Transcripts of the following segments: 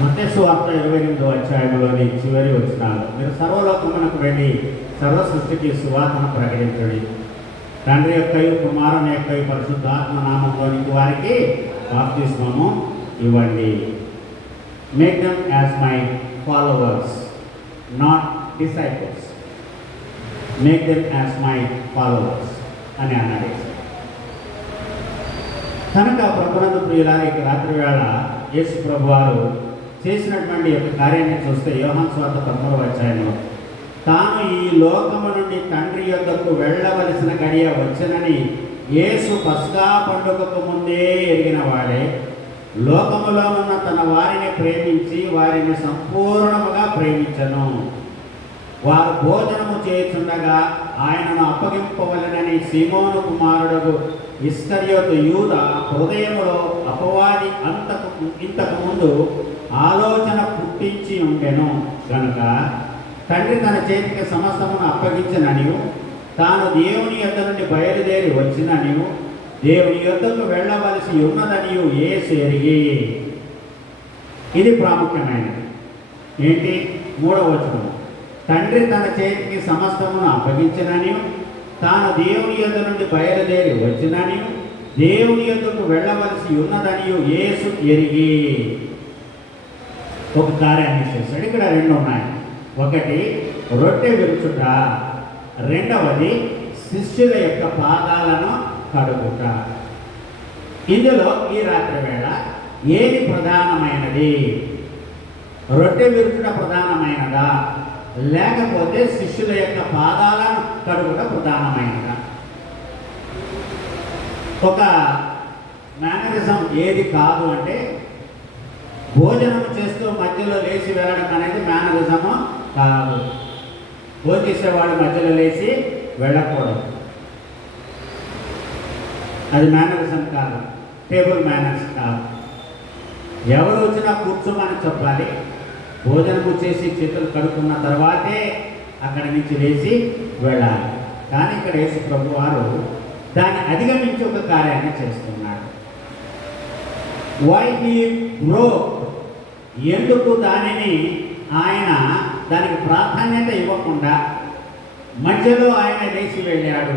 మత్స్సు ఇరవై ఎనిమిదో అధ్యాయంలోని చివరి వచ్చినాలు మీరు సర్వలోకమునకు వెళ్ళి సర్వ సృష్టికి సువార్తను ప్రకటించండి. తండ్రి యొక్క కుమారుని యొక్క పరిశుద్ధాత్మ నామంలోనికి వారికి బాప్తిస్మము ఇవ్వండి. Make them as my followers not disciples make them as my followers అని అన్నాడు. కనుక ప్రభునందు ప్రియులారి ఇక రాత్రి వేళ యేసు ప్రభు వారు చేసినటువంటి యొక్క కార్యాన్ని చూస్తే యోహాన్ స్వార్థ పదమూడవ అధ్యాయంలో తాను ఈ లోకము నుండి తండ్రి యొద్దకు వెళ్ళవలసిన గడియ వచ్చనని యేసు పస్కా పండుగకు ముందే ఎరిగిన వాడే లోకములో ఉన్న తన వారిని ప్రేమించి వారిని సంపూర్ణముగా ప్రేమించను. వారు భోజనము చేయుచుండగా ఆయనను అప్పగింపవలనని సీమోను కుమారుడు ఇస్కర్యోతు యూద హృదయములో అపవాది అంతకు ఇంతకు ముందు ఆలోచన పుట్టించి ఉండెను. కనుక తండ్రి తన చేతికి సమస్తమును అప్పగించననియు తాను దేవుని యొద్ద నుండి బయలుదేరి వచ్చిననియు దేవుని యొద్దకు వెళ్ళవలసి ఉన్నదనియు ఏ ఎరిగి ఇది ప్రాముఖ్యమైనది. ఏంటి? మూడవ వచనం. తండ్రి తన చేతికి సమస్తమును అప్పగించనని తాను దేవుని యొద్ద నుండి బయలుదేరి వచ్చినని దేవుని యొద్దకు వెళ్ళవలసి ఉన్నదని యేసు ఎరిగి? ఒక కార్యాన్ని చేశాడు. ఇక్కడ రెండు ఉన్నాయి. ఒకటి రొట్టె విరుచుట. రెండవది శిష్యుల యొక్క పాదాలను కడుగుట. ఇందులో ఈ రాత్రి వేళ ఏది ప్రధానమైనది? రొట్టె విరుచుట ప్రధానమైనదా? లేకపోతే శిష్యుల యొక్క పాదాలను కడుగుట ప్రధానమైనదా? ఒక మేనరిజం ఏది కాదు అంటే భోజనం చేస్తూ మధ్యలో లేచి వెళ్ళడం అనేది మేనరిజము కాదు. భోజనం చేసేవాడు మధ్యలో లేచి వెళ్ళకూడదు. అది మేనరిజం కాదు. టేబుల్ మేనర్స్ కాదు. ఎవరు వచ్చినా కూర్చోమని చెప్పాలి. భోజనము చేసి చేతులు కడుక్కున్న తర్వాతే అక్కడి నుంచి లేచి వెళ్ళాలి. కానీ ఇక్కడ యేసు ప్రభు వారు దాన్ని అధిగమించి ఒక కార్యాన్ని చేస్తున్నాడు వై బ్రో ఎందుకు దానిని ఆయన దానికి ప్రాధాన్యత ఇవ్వకుండా మధ్యలో ఆయన లేచి వెళ్ళాడు?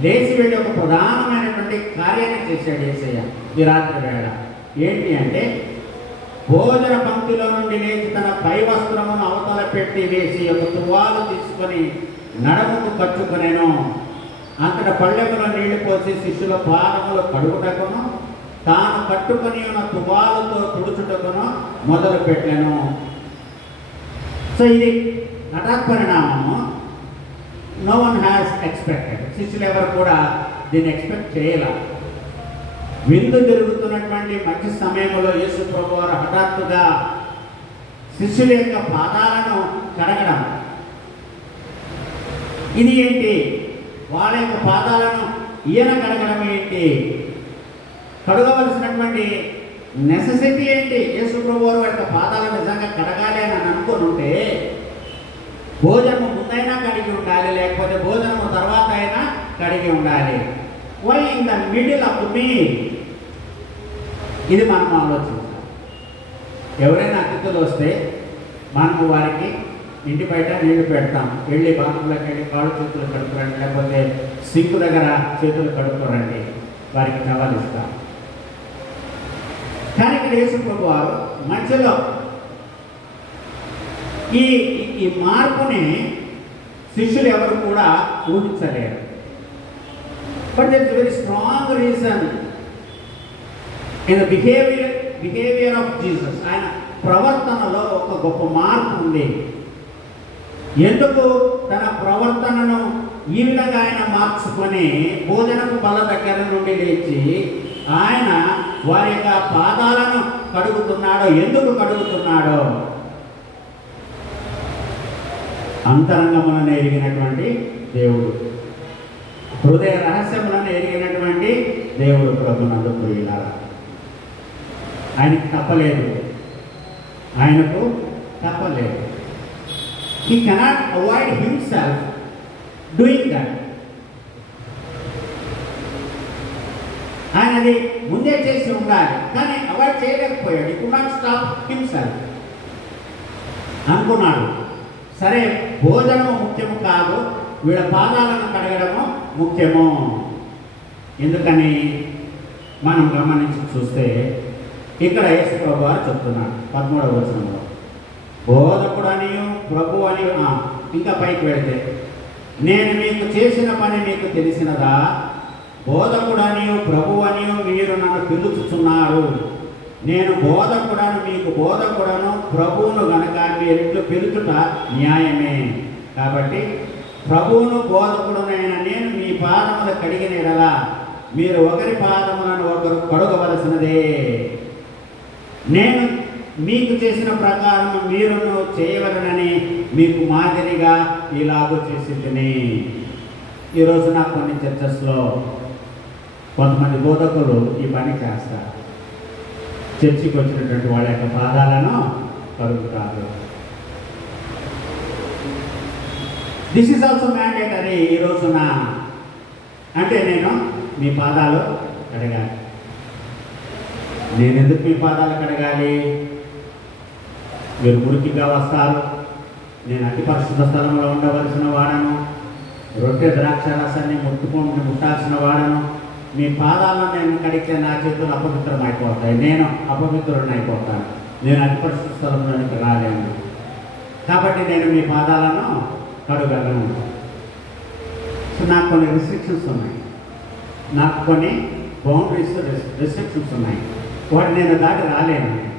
లేచి వెళ్ళి ఒక ప్రధానమైనటువంటి కార్యాన్ని చేశాడు ఏసయ్య ఈ రాత్రి వేళ. ఏంటి అంటే భోజన పంక్తిలో నుండి లేచి తన పై వస్త్రమును అవతల పెట్టి వేసి ఒక తువాలు తీసుకొని నడముకు కట్టుకునేను. అక్కడ పళ్ళెములో నీళ్ళు పోసి శిష్యుల పాదములు కడుగుటకును తాను కట్టుకుని ఉన్న తువాలతో తుడుచుటకును మొదలు పెట్టాను. సో ఇది హఠాత్ పరిణామము నో వన్ హ్యాస్ ఎక్స్పెక్టెడ్ శిష్యులు ఎవరు కూడా దీన్ని ఎక్స్పెక్ట్ చేయాల. విందు జరుగుతున్నటువంటి మంచి సమయంలో యేసు ప్రభు వారు హఠాత్తుగా శిష్యుల యొక్క పాదాలను కడగడం. ఇది ఏంటి? వాళ్ళ యొక్క పాదాలను ఈయన కడగడం ఏంటి? కడగవలసినటువంటి నెససిటీ ఏంటి? యేసు ప్రభు వారి పాదాలు నిజంగా కడగాలి అని అనుకుని ఉంటే భోజనము ముందైనా కడిగి ఉండాలి లేకపోతే భోజనము తర్వాత అయినా కడిగి ఉండాలి. Why in the middle of me ఇది మనం ఆలోచించాలి. ఎవరైనా అతిథులు వస్తే మనము వారికి ఇంటి బయట నీళ్ళు పెడతాం వెళ్ళి బాత్రూంలోకి వెళ్ళి కాళ్ళు చేతులు కడుపురండి లేకపోతే సింకు దగ్గర చేతులు కడుపురండి వారికి టవల్ ఇస్తాం కానీ ఇక్కడ యేసుప్రభు వారు మధ్యలో ఈ ఈ మార్పుని శిష్యులు ఎవరు కూడా ఊహించలేరు. But that's very strong reason in behavior behavior of Jesus ఆయన ప్రవర్తనలో ఒక గొప్ప మార్పు ఉంది. ఎందుకు? తన ప్రవర్తనను ఈ విధంగా ఆయన మార్చుకొని భోజనపు బల దగ్గర నుండి లేచి ఆయన వారి యొక్క పాదాలను కడుగుతున్నాడో ఎందుకు కడుగుతున్నాడో. అంతరంగములను ఎరిగినటువంటి దేవుడు. హృదయ రహస్యములను ఎరిగినటువంటి దేవుడు ప్రభునందు ప్రియులారా. ఆయనకు తప్పలేదు. ఆయనకు తప్పలేదు. He cannot avoid himself doing that అనేది ముందే చేసి ఉండాలి. కానీ అవాయిడ్ చేయలేకపోయాడు. ఇప్పుడు నాట్ స్టాప్ హిమ్సెల్ఫ్ అనుకున్నాడు. సరే భోజనము ముఖ్యము కాదు వీళ్ళ పాదాలను కడగడము ముఖ్యము. ఎందుకని? మనం గమనించి చూస్తే ఇక్కడ యేసుప్రభు గారు చెప్తున్నాడు పదమూడవ వచనంలో. బోధకుడు అని ప్రభు అని ఇంకా పైకి వెళితే నేను మీకు చేసిన పని మీకు తెలిసినదా? బోధకుడనియు ప్రభువనియు మీరు నన్ను పిలుచుచున్నారు. నేను బోధకుడను మీకు బోధకుడను ప్రభువును గనక మీరిట్లు పిలుచుట న్యాయమే. కాబట్టి ప్రభువును బోధకుడునైన నేను మీ పాదములు కడిగిన ఎడలా మీరు ఒకరి పాదములను ఒకరు కడుగవలసినదే. నేను మీకు చేసిన ప్రకారం మీరును చేయవలనని మీకు మాదిరిగా ఇలాగూ చేసింది ఈరోజు నాకు కొన్ని చర్చస్లో కొంతమంది బోధకులు ఈ పని చేస్తారు. చర్చికి వచ్చినటువంటి వాళ్ళ యొక్క పాదాలను కలుగుతారు దిస్ ఈజ్ ఆల్సో మ్యాండేటరీ ఈ రోజున. అంటే నేను మీ పాదాలు కడగాలి. నేను ఎందుకు మీ పాదాలు కడగాలి? మీరు మురికిగా వస్తారు. నేను అతి పరిశుద్ధ స్థలంలో ఉండవలసిన వాడను. రొట్టె ద్రాక్ష రసాన్ని ముట్టుకుంటూ ముట్టాల్సిన వాడను. మీ పాదాలను నేను కడిగితే నా చేతులు అపవిత్రం అయిపోతాయి నేను అపవిత్రుడిని అయిపోతాను నేను అతి స్థలంలోనికి రాలేను. కాబట్టి నేను మీ పాదాలను కడుగలను. సో నాకు కొన్ని రిస్ట్రిక్షన్స్ ఉన్నాయి. నాకు కొన్ని బౌండరీస్ రిస్ట్రిక్షన్స్ ఉన్నాయి. వాటి నేను దాటి రాలేను.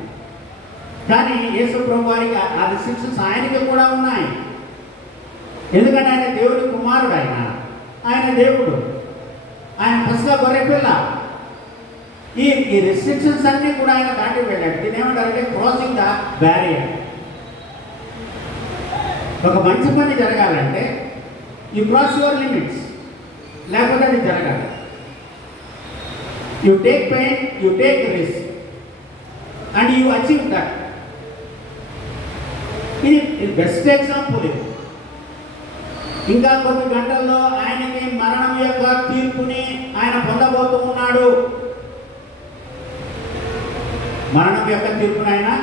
కానీ యేసు ప్రభు వారికి ఆ- ఆ రిస్ట్రిక్షన్స్ ఆయనకి కూడా ఉన్నాయి. ఎందుకంటే ఆయన దేవుడి కుమారుడు ఆయన. ఆయన దేవుడు. ఆయన పసుగా గొర్రెపిల్ల. ఈ ఈ రెస్ట్రిక్షన్స్ అన్నీ కూడా ఆయన దాటి వెళ్ళాడు. దీని ఏమంటారంటే క్రాసింగ్ ద బ్యారియర్ ఒక మంచి పని జరగాలంటే యు క్రాస్ యువర్ లిమిట్స్ లేకపోతే అది జరగాలి. You take pain you take risk and you achieve that ఇది బెస్ట్ ఎగ్జాంపుల్ ఇది. ఇంకా కొన్ని గంటల్లో ఆయనకి మరణం యొక్క తీర్పుని ఆయన పొందబోతూ ఉన్నాడు. మరణం యొక్క తీర్పుని ఆయన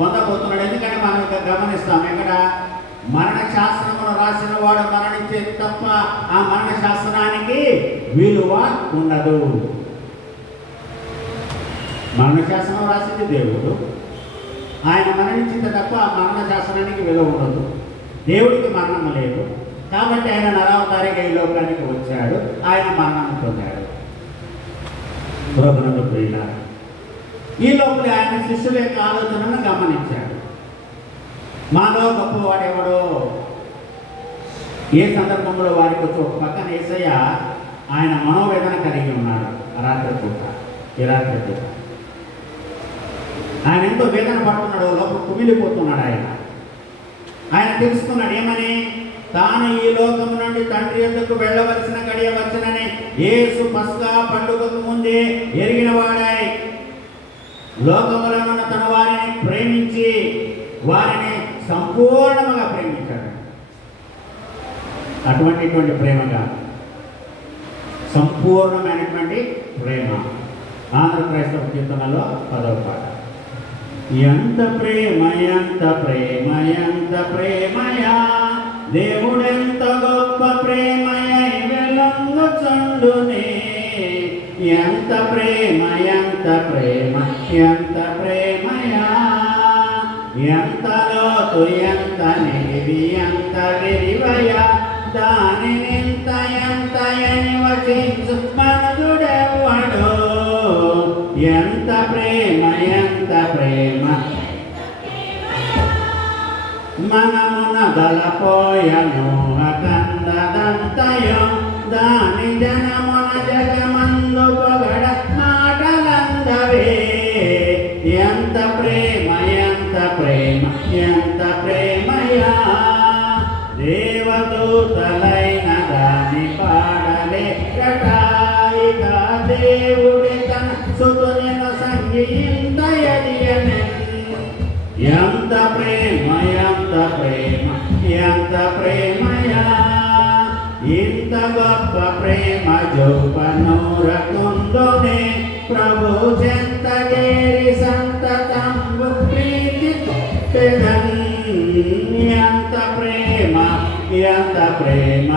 పొందబోతున్నాడు. ఎందుకంటే మనం ఇక్కడ గమనిస్తాం? ఎక్కడ మరణ శాస్త్రమును రాసిన వాడు మరణించే తప్ప ఆ మరణ శాస్త్రానికి విలువ ఉండదు. మరణ శాసనం రాసింది దేవుడు. ఆయన మరణించింది తప్ప ఆ మరణ శాసనానికి విలువ ఉండదు. దేవుడికి మరణం లేదు. కాబట్టి ఆయన నరావతారిగా ఈ లోకానికి వచ్చాడు. ఆయన మరణం పొందాడు. ప్రభునందు. ఈ లోపల ఆయన శిష్యుల యొక్క ఆలోచనను గమనించాడు. మాలో గొప్పవాడెవడో ఏ సందర్భంలో వారికి వచ్చి ఒక పక్కన ఏసయ్య ఆయన మనోవేదన కలిగి ఉన్నాడు. రాత్రి పూట ఈ రాత్రి పూట. ఆయన ఎంతో వేదన పడుతున్నాడు లోపల కుమిలిపోతున్నాడు ఆయన. ఆయన తెలుసుకున్నాడు ఏమని? తాను ఈ లోకము నుండి తండ్రి ఎందుకు వెళ్ళవలసిన గడియ వచ్చనని యేసు పస్కా పండుగకు ముందే ఎరిగిన వాడాయి లోకములను తన వారిని ప్రేమించి వారిని సంపూర్ణముగా ప్రేమించాడు. అటువంటిటువంటి ప్రేమగా సంపూర్ణమైనటువంటి ప్రేమ. ఆంధ్రప్రదేశ్ క్రైస్తవ కీర్తనలో పదవ పాట. ఎంత ప్రేమ ఎంత ప్రేమ ఎంత ప్రేమయా దేవుడెంత గొప్ప ప్రేమయ వెలంగుచుండునే ఎంత ప్రేమ ఎంత ప్రేమ ఎంత ప్రేమయా. ఎంత లోతు ఎంత నిలివి ఎంత విరివయ. దానినింత ఎంత అని వచించు మనుదుడెవ్వడు ఎంత ప్రేమ ఎంత ప్రేమ. మనమున గలపోయను అకందదంతయో దాని జనమున జగమందు పొగడ మాటలందవే ఎంత ప్రేమ ఎంత ప్రేమ ఎంత ప్రేమయా దేవదూతలైన దాని పాడలే కటాయిక దేవుడి తన సుతునిను సంగీతయదియనెన్ ఎంత ప్రేమ ఎంత ప్రేమ ఎంత ప్రేమయా ఇంత గొప్ప ప్రేమ జోపనూరకుందునే ప్రభు చెంత చేరి సంతతంబు ప్రీతి పెదన్ ఎంత ప్రేమ ఎంత ప్రేమ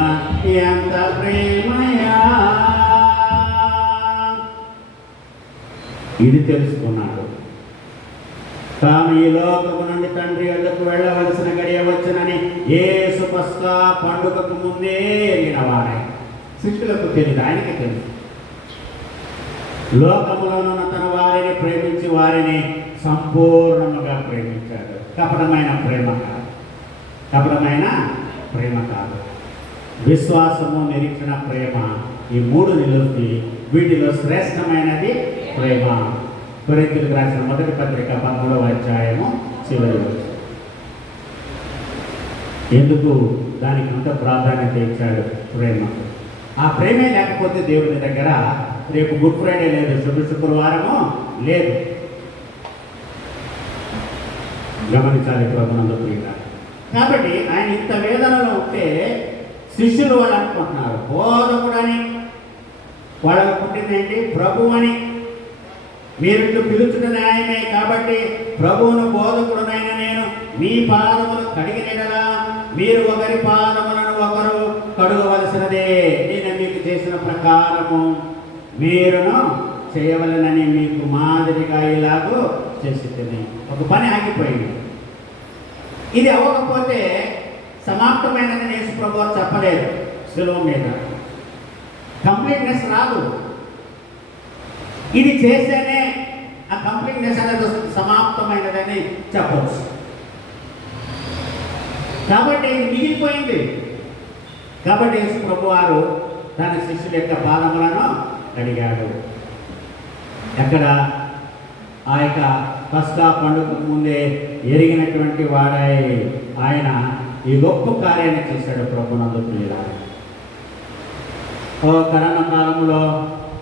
ఎంత ప్రేమయా ఇది తెలుసుకున్నాడు తాము ఈ లోకము నుండి తండ్రి వద్దకు వెళ్ళవలసిన గడియ వచ్చునని యేసు పస్కా పండుగకు ముందే ఎరిగిన వారే శిష్యులకు తెలియదు ఆయనకి తెలుసు లోకములోనున్న తన వారిని ప్రేమించి వారిని సంపూర్ణముగా ప్రేమించాడు. కపటమైన ప్రేమ కాదు. కపటమైన ప్రేమ కాదు. విశ్వాసము నిరీక్షణ ప్రేమ ఈ మూడు నిలుస్తుంది వీటిలో శ్రేష్టమైనది ప్రేమ. కొరింథీయులకు రాసిన మొదటి పత్రిక పదమూడవ అధ్యాయము చివరి ఎందుకు దానికి అంత ప్రాధాన్యత ఇచ్చాడు ప్రేమ? ఆ ప్రేమే లేకపోతే దేవుని దగ్గర రేపు గుడ్ ఫ్రైడే లేదు శుభ శుక్రవారము లేదు. గమనించాలి ప్రభునందు కాబట్టి ఆయన ఇంత వేదనలో ఉంటే శిష్యులు వాళ్ళు అనుకుంటున్నారు బోధకుడని వాళ్ళకు పుట్టిందేంటి ప్రభు అని. మీరు ఇట్లు పిలుచుట న్యాయమే కాబట్టి ప్రభువును బోధకుడునైన నేను మీ పాదములు కడిగినలా మీరు ఒకరి పాదములను ఒకరు కడుగవలసినదే. నేను మీకు చేసిన ప్రకారము. మీరును చేయవలనని మీకు మాదిరిగా ఇలాగూ చేసి ఒక పని ఆగిపోయింది. ఇది అవ్వకపోతే సమాప్తమైనది యేసు ప్రభు చెప్పలేదు. సులువు మీద. కంప్లీట్నెస్ రాదు. ఇది చేస్తేనే ఆ కంప్లీట్నెస్ అనేది సమాప్తమైనదని చెప్పవచ్చు కాబట్టి ఇది మిగిలిపోయింది. కాబట్టి యేసు ప్రభు వారు తన శిష్యుల యొక్క పాదములను అడిగాడు. ఎక్కడ? ఆ యొక్క పస్కా పండుగకు ముందే ఎరిగినటువంటి వాడై ఆయన ఈ గొప్ప కార్యాన్ని చేశాడు ప్రభునందు ప్రియులారా. ఓ కరోనా కాలంలో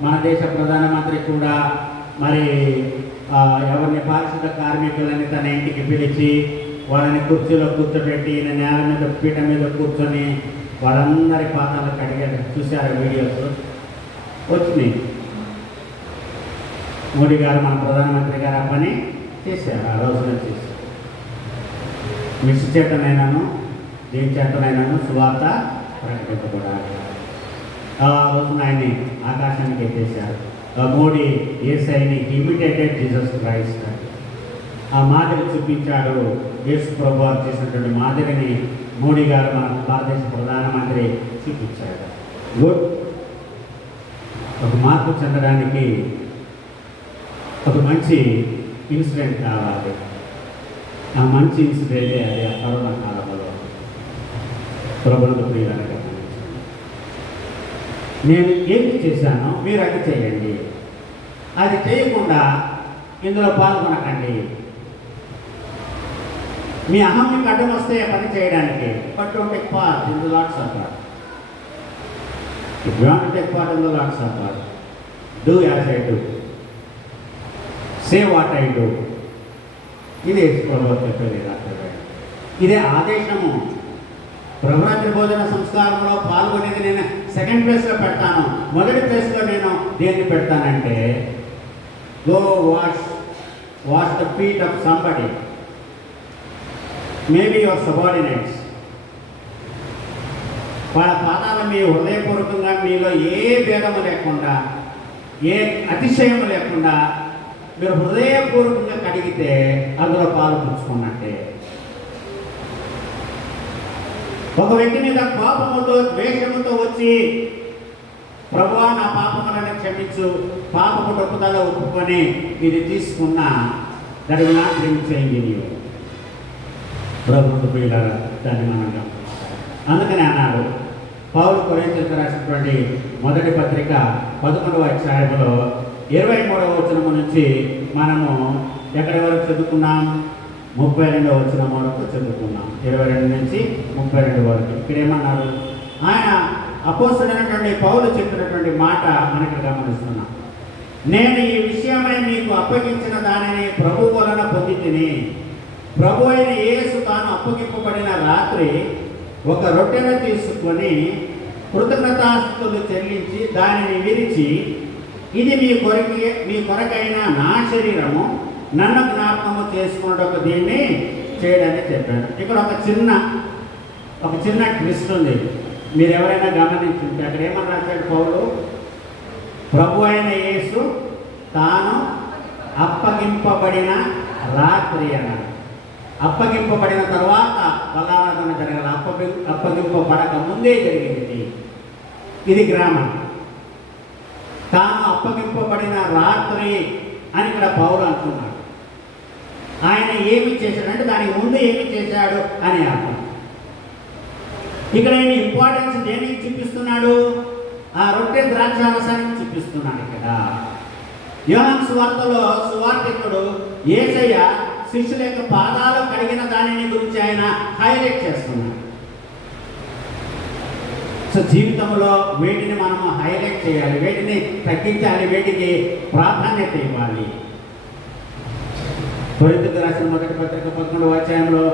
మన దేశ ప్రధానమంత్రి కూడా మరి ఎవరిని పారిశుద్ధ కార్మికులని తన ఇంటికి పిలిచి వాళ్ళని కుర్చీలో కూర్చోబెట్టి ఈయన నేల మీద పీట మీద కూర్చొని వాళ్ళందరి పాత్రలు కడిగారు చూశారు వీడియోస్? వచ్చినాయి. మోడీ గారు మన ప్రధానమంత్రి గారు ఆ పని చేశారు ఆ రోజున చేశారు. మిస్ చేతనైనాను దేని చేతనైనాను సువార్త ప్రకటించబడాలి ఆ రోజున ఆయన్ని ఆకాశానికి ఎత్తేశారు. ఆ మోడీ ఏసైని ఇమిటేటెడ్ జీసస్ క్రైస్ట్ ఆ మాదిరి చూపించాడు యేసు ప్రభు చేసినటువంటి మాదిరిని మోడీ గారు మన భారతదేశ ప్రధానమంత్రి చూపించాడు. గుడ్ ఒక మార్పు చెందడానికి ఒక మంచి ఇన్సిడెంట్ కావాలి. ఆ మంచి ఇన్సిడెంటే అది ఆ కరోనా కాలంలో. ప్రభుత్వ ప్రియులను నేను ఏమి చేశానో మీరు అది చేయండి. అది చేయకుండా ఇందులో పాల్గొనకండి. మీ అహం మీకు అడ్డం వస్తే పని చేయడానికి but don't take part in the lots of God if you take part in the lots of God do as I do say what I do ఇది వేసుకోవడం చెప్పేది డాక్టర్ గారు. ఇదే ఆదేశము. ప్రభురాత్రి భోజన సంస్కారంలో పాల్గొనేది నేను. సెకండ్ ప్లేస్లో పెడతాను. మొదటి ప్లేస్లో నేను దేన్ని పెడతానంటే go wash wash the feet of somebody. Maybe your subordinates వాళ్ళ పాదాలు మీ హృదయపూర్వకంగా మీలో ఏ భేదము లేకుండా ఏ అతిశయము లేకుండా మీరు హృదయపూర్వకంగా కడిగితే అందులో పాలు పుచ్చుకున్నట్టే. ఒక వ్యక్తి మీద పాపముతో ద్వేషముతో వచ్చి ప్రభువా నా పాపములను క్షమించు. పాపము డొప్పుదల ఒప్పుకొని ఇది తీసుకున్న. దాన్ని నా నాట్ ప్రభుత్వ ప్రియులారా దాన్ని మనం అందుకని అన్నారు పౌరు కొరింతలకు రాసినటువంటి మొదటి పత్రిక పదకొండవ అధ్యాయంలో ఇరవై మూడవ వచనము నుంచి మనము ఎక్కడి వరకు చదువుకున్నాం? ముప్పై రెండో వచ్చిన వరకు చదువుకున్నాం ఇరవై రెండు నుంచి ముప్పై రెండు వరకు. ఇక్కడ ఏమన్నారు ఆయన అపోస్తుడైనటువంటి పౌలు చెప్పినటువంటి మాట మనకి గమనిస్తున్నాం. నేను ఈ విషయమై మీకు అప్పగించిన దానిని ప్రభు వలన పొంది తిని ప్రభు అయిన యేసు తాను అప్పగింపబడిన రాత్రి ఒక రొట్టెను తీసుకొని కృతజ్ఞతాస్తులు చెల్లించి దానిని విరిచి ఇది మీ కొరకి మీ కొరకైన నా శరీరము నన్ను జ్ఞాపకము చేసుకున్నట్టు దీన్ని చేయడని చెప్పాడు. ఇక్కడ ఒక చిన్న ఒక చిన్న ట్విస్ట్ ఉంది. మీరు ఎవరైనా గమనించుంటే అక్కడ ఏమని రాశాడు పౌరుడు ప్రభు అయిన యేసు తాను అప్పగింపబడిన రాత్రి అన్నాడు. అప్పగింపబడిన తర్వాత బలారాధన జరగాలి. అప్పగి అప్పగింపబడక ముందే జరిగింది. ఇది. గ్రామం. తాను అప్పగింపబడిన రాత్రి అని ఇక్కడ పౌరులు అంటున్నాడు. ఆయన ఏమి చేశాడంటే దానికి ముందు ఏమి చేశాడు అని అర్థం. ఇక్కడ ఆయన ఇంపార్టెన్స్ దేనికి చూపిస్తున్నాడు? ఆ రొట్టె ద్రాక్ష ద్రాక్షారసానికి చూపిస్తున్నాడు ఇక్కడ. యోహన్ సువార్తలో సువార్తికుడు ఏసయ్య శిష్యుల యొక్క పాదాలు కడిగిన దానిని గురించి ఆయన హైలైట్ చేస్తున్నాడు. సో జీవితంలో వేటిని మనము హైలైట్ చేయాలి వేటిని తగ్గించాలి వేటికి ప్రాధాన్యత ఇవ్వాలి? కొరింతకు రాసిన మొదటి పత్రిక పదకొండవ అధ్యాయంలో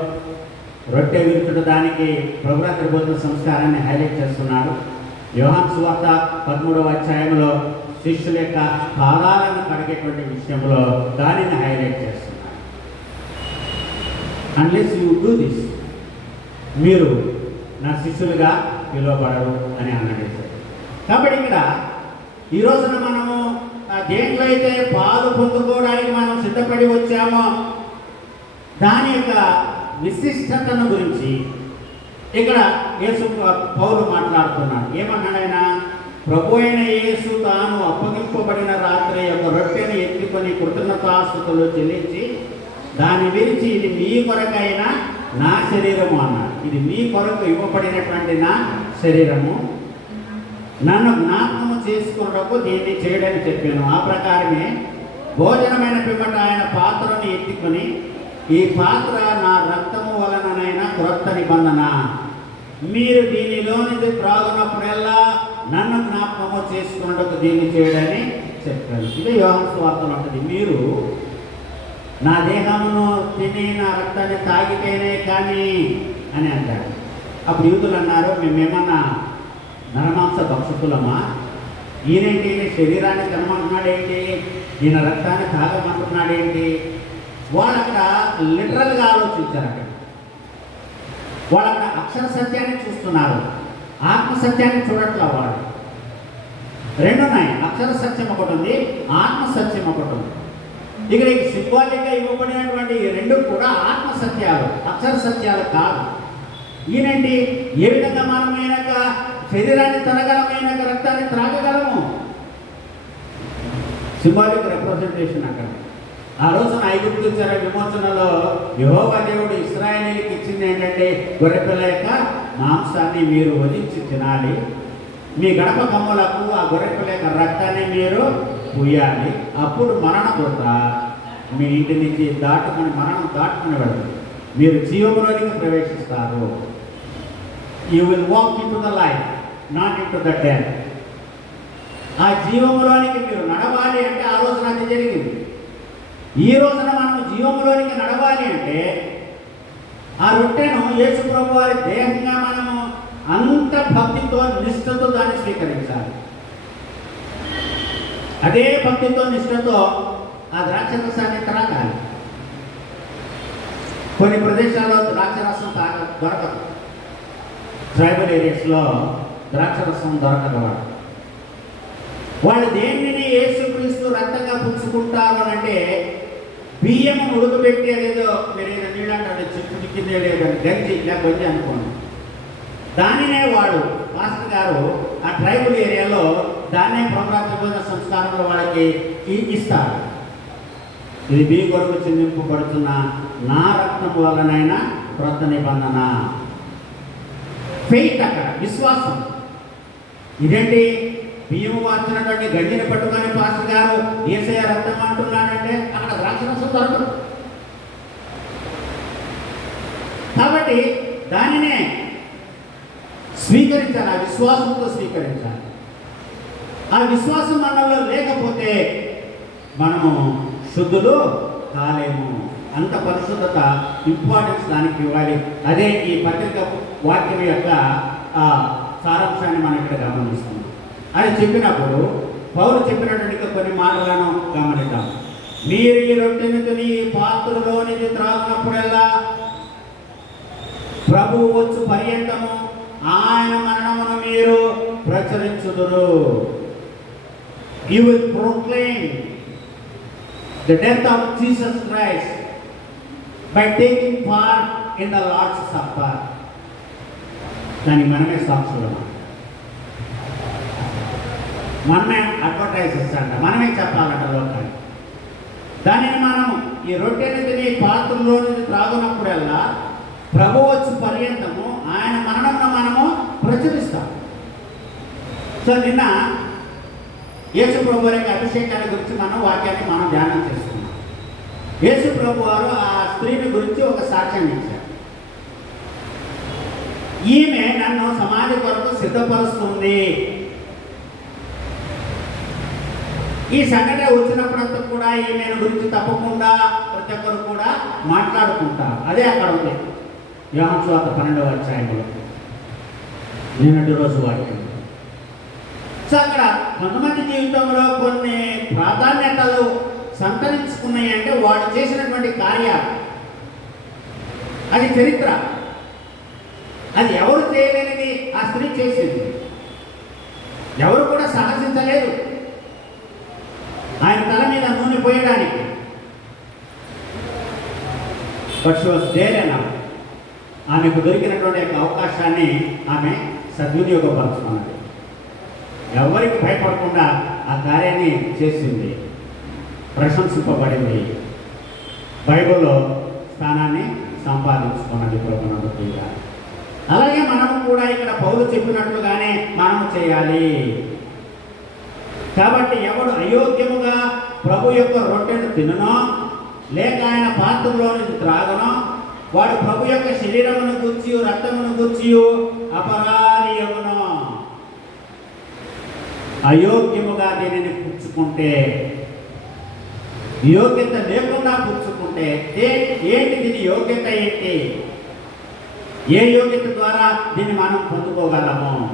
రొట్టె విరుచుట దానికి ప్రభురాత్రి భోజన సంస్కారాన్ని హైలైట్ చేస్తున్నాడు. యోహాన్ సువార్త పదమూడవ అధ్యాయంలో శిష్యుల యొక్క పాదాలను కడిగేటువంటి విషయంలో దానిని హైలైట్ చేస్తున్నాడు. అన్లెస్ యూ డూ దిస్ మీరు నా శిష్యులుగా పిలువబడరు అని అన్నాడు. కాబట్టి ఇక్కడ ఈ రోజున మనం దేంట్లో అయితే పాలు పొందుకోవడానికి మనం సిద్ధపడి వచ్చామో దాని యొక్క విశిష్టతను గురించి ఇక్కడ యేసు పౌరు మాట్లాడుతున్నాడు. ఏమన్నాడు ఆయన ప్రభు అయిన యేసు తాను అప్పగింపబడిన రాత్రి యొక్క రొట్టెను ఎత్తుకొని కృతజ్ఞతాస్తుతులు చెల్లించి దాన్ని విరిచి ఇది మీ కొరకైన నా శరీరము అన్నాడు. ఇది మీ కొరకు ఇవ్వబడినటువంటి నా శరీరము. నన్ను జ్ఞాపకము చేసుకున్నకు దీన్ని చేయడని చెప్పాను. ఆ ప్రకారమే భోజనమైన పిమ్మట ఆయన పాత్రను ఎత్తుకొని ఈ పాత్ర నా రక్తము వలననైనా క్రొత్త నిబంధన. మీరు దీనిలోనిది త్రాగునప్పుడల్లా నన్ను జ్ఞాపకము చేసుకున్నట్టు దీన్ని చేయడని చెప్పాను. ఇది యోహన్ స్వార్థం అంటది. మీరు నా దేహమును తిని నా రక్తాన్ని తాగితేనే కానీ అని అంటారు అప్పుడు యూతులు అన్నారు మేమేమన్నా నరమాంస భక్షకులమా ఈయనేంటి? ఈయన శరీరాన్ని తినమంటున్నాడేంటి ఈయన రక్తాన్ని తాగమంటున్నాడేంటి వాళ్ళు అక్కడ లిటరల్గా ఆలోచించారు అక్కడ. వాళ్ళు అక్కడ అక్షర సత్యాన్ని చూస్తున్నారు. ఆత్మ సత్యాన్ని చూడట్లా వాళ్ళు. రెండు ఉన్నాయి అక్షర సత్యం ఒకటి ఉంది ఆత్మ సత్యం ఒకటి ఉంది. ఇక్కడ ఈ సింబాలిక్గా ఇవ్వబడినటువంటి ఈ రెండు కూడా ఆత్మ సత్యాలు అక్షర సత్యాలు కాదు. ఈయనండి ఏ విధంగా మనం శరీరాన్ని తినగలమైన రక్తాన్ని త్రాగగలము. సింబాలిక్ రిప్రజెంటేషన్ అక్కడ. ఆ రోజున ఐగుప్తు చెర విమోచనలో యెహోవా దేవుడు ఇస్రాయలీకి ఇచ్చింది ఏంటంటే గొర్రెపిల్ల యొక్క మాంసాన్ని మీరు వధించి తినాలి. మీ గడప కమ్మలకు ఆ గొర్రెపిల్ల యొక్క రక్తాన్ని మీరు పూయాలి. అప్పుడు మరణ కొత్త మీ ఇంటి నుంచి దాటుకుని మరణం దాటుకుని వెళ్ళదు మీరు జీవంలోనికి ప్రవేశిస్తారు. You will walk into the life not into the dam ఆ జీవంలోనికి మీరు నడవాలి అంటే ఆ రోజున అది జరిగింది. ఈ రోజున మనం జీవంలోనికి నడవాలి అంటే ఆ రొట్టెను యేసు ప్రభు వారి దేహంగా మనము అంత భక్తితో నిష్ఠతో దాన్ని స్వీకరించాలి. అదే భక్తితో నిష్ఠతో ఆ ద్రాక్షరసాన్ని త్రాగాలి. కొన్ని ప్రదేశాల్లో ద్రాక్షరసం తాగ దొరకదు. ట్రైబల్ ఏరియాస్లో ద్రాక్షరసం దొరకగలడు వాళ్ళు దేనిని యేసుక్రీస్తు రక్తంగా పుచ్చుకుంటారు అని అంటే బియ్యం ఉడకబెట్టి అదేదో మీరు ఏదో నీళ్ళు అంటారు చిక్కు చిక్కిందే లేదో గంజి ఇలా గంజి అనుకోండి. దానినే వాడు మాస్టర్ గారు ఆ ట్రైబల్ ఏరియాలో దాన్నే ప్రభుత్వ సంస్కారంలో వాళ్ళకి ఇస్తారు. ఇది మీ కొరకు చెందింపబడుతున్న నా రక్తం వలనైనా క్రొత్త నిబంధన. ఫెయిత్ అక్కడ విశ్వాసం. ఇదేంటి? బియ్యం మార్చినటువంటి గంజిని పట్టుకొని పాస్టర్ గారు ఏసయ రక్తం అంటున్నాడంటే అక్కడ ద్రాక్షరసం దొరకదు. కాబట్టి దానినే స్వీకరించాలి ఆ విశ్వాసంతో స్వీకరించాలి. ఆ విశ్వాసం మనలో లేకపోతే మనము శుద్ధులు కాలేము. అంత పరిశుద్ధత ఇంపార్టెన్స్ దానికి ఇవ్వాలి. అదే ఈ పత్రిక వాక్యం యొక్క ఆ, సారాంశాన్ని మనం ఇక్కడ గమనిస్తాం. అని చెప్పినప్పుడు పౌరు చెప్పినటువంటి కొన్ని మాటలను గమనిద్దాం. మీరు ఈ రొట్టెని తిని ఈ పాత్రలోనిది త్రాగినప్పుడల్లా ప్రభువు వచ్చు పర్యంతము ఆయన మరణమును మీరు ప్రచురించుదురు. You will proclaim the death of Jesus Christ by taking part in the Lord's supper దానికి మనమే సాక్షులమా మనమే అడ్వర్టైజెస్ అంట మనమే చెప్పాలంట లోకాన్ని దానిని మనం ఈ రొట్టెని తిని పాత్రలో త్రాగునప్పుడల్లా ప్రభు వచ్చి పర్యంతము ఆయన మరణంలో మనము ప్రచురిస్తాం సో నిన్న యేసు ప్రభు యొక్క అభిషేకాల గురించి మనం వాక్యాన్ని మనం ధ్యానం చేసుకున్నాం. యేసు ప్రభు వారు ఆ స్త్రీని గురించి ఒక సాక్ష్యం ఇచ్చారు. ఈమె నన్ను సమాజ కొరకు సిద్ధపరుస్తుంది. ఈ సంఘటన వచ్చినప్పుడంతా కూడా ఈమె గురించి తప్పకుండా ప్రతి ఒక్కరు కూడా మాట్లాడుకుంటారు అదే అక్కడ ఉంది. యోహంస్వాత పన్నెండవ అధ్యాయంలో. నిన్నటి రోజు వాక్యం. సో అక్కడ కొంతమంది జీవితంలో కొన్ని ప్రాధాన్యతలు సంతరించుకున్నాయి అంటే వాడు చేసినటువంటి కార్యాలు. అది చరిత్ర. అది ఎవరు చేయలేనిది ఆ స్త్రీ చేసింది. ఎవరు కూడా సాహసించలేదు. ఆయన తల మీద నూనె పోయడానికి. బట్ షీ దేర్ ఆమెకు దొరికినటువంటి యొక్క అవకాశాన్ని ఆమె సద్వినియోగపరచుకున్నది. ఎవరికి భయపడకుండా ఆ కార్యాన్ని చేసింది. ప్రశంసింపబడింది. బైబిల్లో స్థానాన్ని సంపాదించుకున్నది ప్రభుత్వ అలాగే మనము కూడా ఇక్కడ పౌలు చెప్పినట్లుగానే మనము చేయాలి. కాబట్టి ఎవడు అయోగ్యముగా ప్రభు యొక్క రొట్టెను తిననో లేక ఆయన పాత్రలో నుంచి త్రాగనో వాడు ప్రభు యొక్క శరీరమును గుర్చి రక్తమును గుర్చి అపరాధీయమును. అయోగ్యముగా దీనిని పుచ్చుకుంటే యోగ్యత లేకుండా పుచ్చుకుంటే ఏంటి దీని యోగ్యత ఏంటి? ఏ యోగ్యత ద్వారా దీన్ని మనం పొందుకోగలము?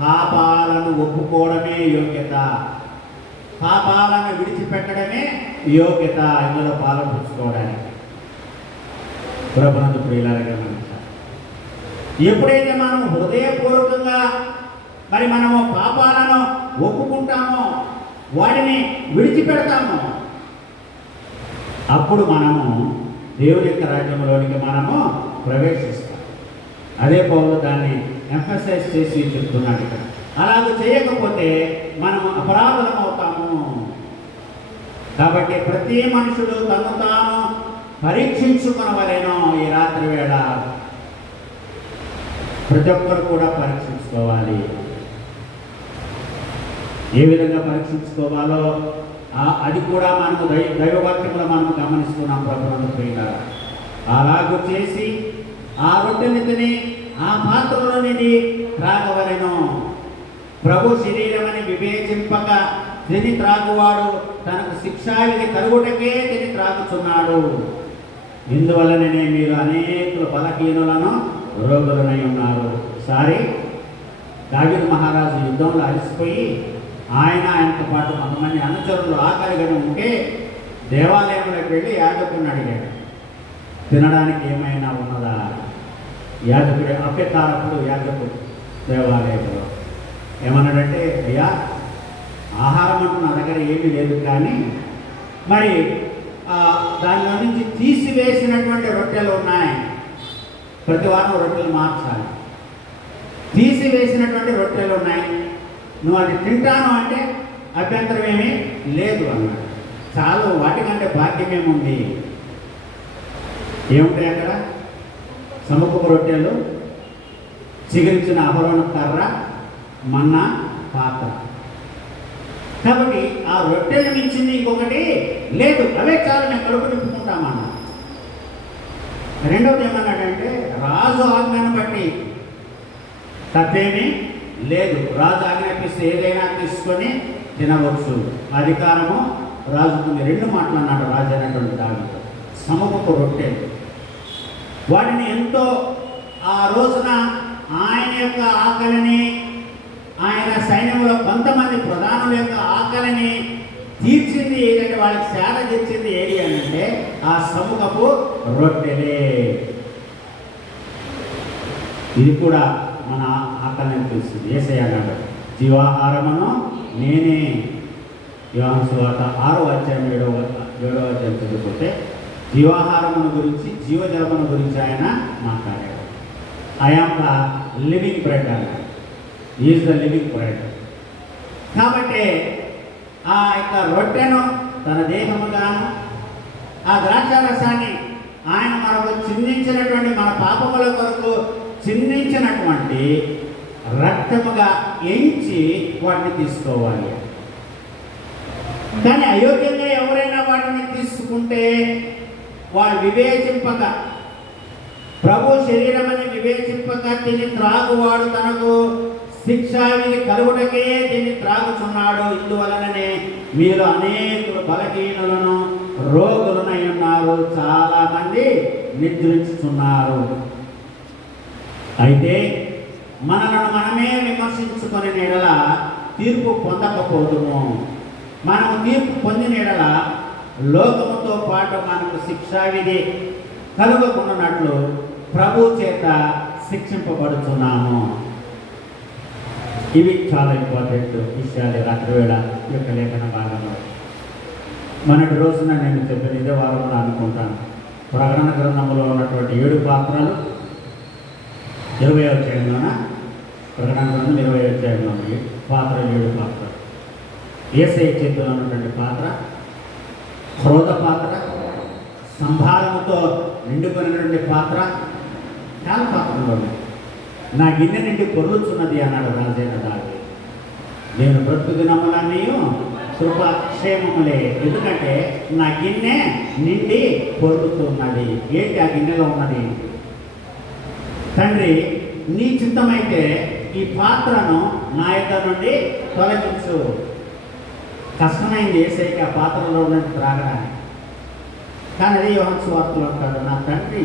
పాపాలను ఒప్పుకోవడమే యోగ్యత. పాపాలను విడిచిపెట్టడమే యోగ్యత ఇందులో పాల్పంచుకోవడానికి. ప్రభునందు ప్రియులారా గమనించాలి. ఎప్పుడైతే మనం హృదయపూర్వకంగా మరి మనము పాపాలను ఒప్పుకుంటామో వాటిని విడిచిపెడతామో అప్పుడు మనము దేవుని యొక్క రాజ్యంలోనికి మనము ప్రవేశిస్తాం. అదే పౌరులు దాన్ని ఎంఫసైజ్ చేసి చెప్తున్నాడు ఇక్కడ. అలాగ చేయకపోతే మనం అపరాధం అవుతాము. కాబట్టి ప్రతి మనుషుడు తను తాను పరీక్షించుకునవలేను ఈ రాత్రి వేళ ప్రతి ఒక్కరు కూడా పరీక్షించుకోవాలి. ఏ విధంగా పరీక్షించుకోవాలో అది కూడా మనము దైవ దైవవాక్యంలో మనం గమనిస్తున్నాం ప్రభుత్వం పోయిన అలాగూ చేసి ఆ రొట్టెని తిని ఆ పాత్రలోనిది త్రాగవలను. ప్రభు శరీరమని వివేచింపక తిని త్రాగువాడు తనకు శిక్షావిధి కరుగుటకే తిని త్రాగుచున్నాడు. ఇందువల్లనే మీరు అనేకులు బలహీనులను రోగులనై ఉన్నారు. సారీ దావిద్ మహారాజు యుద్ధంలో అలసిపోయి ఆయన ఆయనతో పాటు కొంతమంది అనుచరులు ఆకలిగా ఉంటే దేవాలయంలోకి వెళ్ళి యాజకుని అడిగాడు. తినడానికి ఏమైనా ఉన్నదా? యాజకుడు అభ్యతారప్పుడు యాజకుడు దేవాలయంలో. ఏమన్నాడంటే అయ్యా ఆహారం అంటూ నా దగ్గర ఏమీ లేదు కానీ మరి దానిలో నుంచి తీసివేసినటువంటి రొట్టెలు ఉన్నాయి. ప్రతి వారం రొట్టెలు మార్చాలి. తీసివేసినటువంటి రొట్టెలు ఉన్నాయి. నువ్వు అది తింటాను అంటే అభ్యంతరం ఏమీ లేదు అన్నాడు. చాలు వాటికంటే భాగ్యం ఏముంది ఏముంటాయి అక్కడ? సముఖపు రొట్టెలు చిగురించిన అహరోణ కర్ర మన్నా పాత్ర కాబట్టి ఆ రొట్టెలు మించింది ఇంకొకటి లేదు. అవే చాలు మేము కడుపు నింపుకుంటామన్నా. రెండవది ఏమన్నాడంటే రాజు ఆజ్ఞను బట్టి. తప్పేమీ లేదు. రాజు ఆజ్ఞాపిస్తే ఏదైనా తీసుకొని తినవచ్చు. అధికారము రాజుకుంది రెండు మాటలు అన్నాడు రాజు అనేటువంటి దానితో సమూహపు రొట్టెలు. వాటిని ఎంతో ఆ రోజున ఆయన యొక్క ఆకలిని ఆయన సైన్యంలో కొంతమంది ప్రధానుల యొక్క ఆకలిని తీర్చింది ఏదంటే వాళ్ళకి సేద తీర్చింది ఏది అని అంటే ఆ సముఖపు రొట్టెలే. ఇది కూడా మన ఆకలిని తెలుస్తుంది ఏసయ్యాడు అన్నాడు జీవాహారమును నేనే. యోహాను సువార్త ఆరో అధ్యాయం ఏడవ ఏడవ అధ్యాయం చదువుకుంటే జీవాహారమును గురించి జీవజలమును గురించి ఆయన మాట్లాడాడు. I am the living bread అన్నాడు. ఈజ్ ద లివింగ్ బ్రెడ్ కాబట్టి ఆ యొక్క రొట్టెను తన దేహముగాను ఆ ద్రాక్షారసాన్ని ఆయన మనకు చిందించినటువంటి మన పాపముల కొరకు చిందించినటువంటి రక్తముగా ఎంచి వాటిని తీసుకోవాలి. కానీ అయోగ్యంగా ఎవరైనా వాటిని తీసుకుంటే వాడు వివేచింపక. ప్రభు శరీరమని వివేచింపక దీన్ని త్రాగువాడు తనకు శిక్షావిధి కలుగుటకే దీన్ని త్రాగుచున్నాడు. ఇందువలననే మీరు అనేకులు బలహీనులను రోగులనై ఉన్నారు. చాలా మంది నిద్రించుతున్నారు అయితే మనలను మనమే విమర్శించుకుని ఎడల తీర్పు పొందకపోదుము. మనం తీర్పు పొందిన ఎడల లోకముతో పాటు మనకు శిక్షావిధి కలుగకుండానట్లు ప్రభు చేత శిక్షింపబడుతున్నాము ఇవి చాలా ఇంపార్టెంట్ విషయాలు రాత్రి వేళ ఈ యొక్క లేఖన భాగంలో. మొన్నటి రోజున నేను చెప్పిన ఇదే వారం అనుకుంటాను. ప్రకటన గ్రంథంలో ఉన్నటువంటి ఏడు పాత్రలు ఇరవై అధ్యాయంలోన? ప్రకటన గ్రంథం ఇరవై అధ్యాయంలో పాత్ర ఏడు పాత్ర ఏసై చేతిలో ఉన్నటువంటి పాత్ర క్రోధ పాత్ర సంభారముతో నిండుకున్నటువంటి పాత్ర చాలా పాత్రలో నా గిన్నె నుండి పొర్లుచున్నది అన్నాడు రాజైన దావి నేను బ్రతుకు నమ్మలన్నీ కృపక్షేమములే. ఎందుకంటే నా గిన్నె నిండి పొరుగుతున్నది ఏంటి ఆ గిన్నెలో ఉన్నది? తండ్రి నీ చిత్తమైతే ఈ పాత్రను నా యొక్క నుండి తొలగించు. కష్టమైంది ఏసైకి ఆ పాత్రలో ఉన్నది త్రాగడానికి. కానీ అదే యోహన్ సువార్తలు అంటాడు నా తండ్రి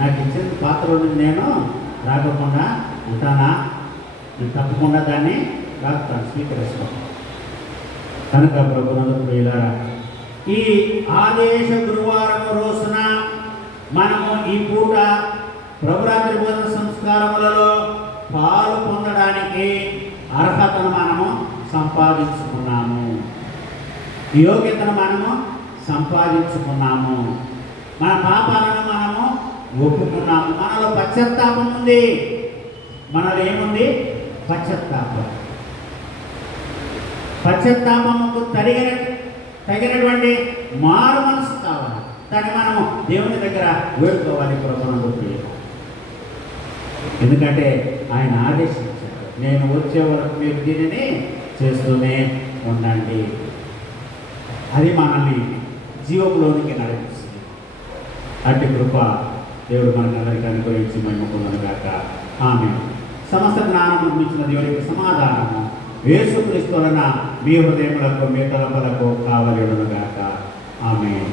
నాకు ఇచ్చిన పాత్ర నేను రాగకుండా ఉంటానా? నేను తప్పకుండా దాన్ని రాకుతాను స్వీకరిస్తాను. కనుక ప్రభునందు ప్రియులారా ఈ ఆదేశ గురువారం రోజున మనము ఈ పూట ప్రభురాత్రి భోజన సంస్కారములలో పాలు పొందడానికి అర్హతను మనము సంపాదించుకున్నాము. యోగ్యతను మనము సంపాదించుకున్నాము. మన పాపాలను మనము ఒప్పుకున్నాము. మనలో పశ్చాత్తాపం ఉంది. మనలో ఏముంది? పశ్చాత్తాపం. పశ్చాత్తాపముకు తగిన తగినటువంటి మారు మనసు కావాలి. దాన్ని మనము దేవుని దగ్గర వేడుకోవాలి ప్రభుత్వం ఎందుకంటే ఆయన ఆదేశించారు నేను వచ్చే వరకు మీరు దీనిని చేస్తూనే ఉండండి. అది మనల్ని జీవంలోనికి నడిపిస్తుంది. అట్టి కృప దేవుడు మనకు అందరికీ అనుగ్రహించి మేము గాక. ఆమె సమస్త జ్ఞానం నిర్మించిన దేవుడికి సమాధానము. యేసుక్రీస్తు వలన మీ హృదయములకు మీ తలపలకు కావలేడును గాక. ఆమె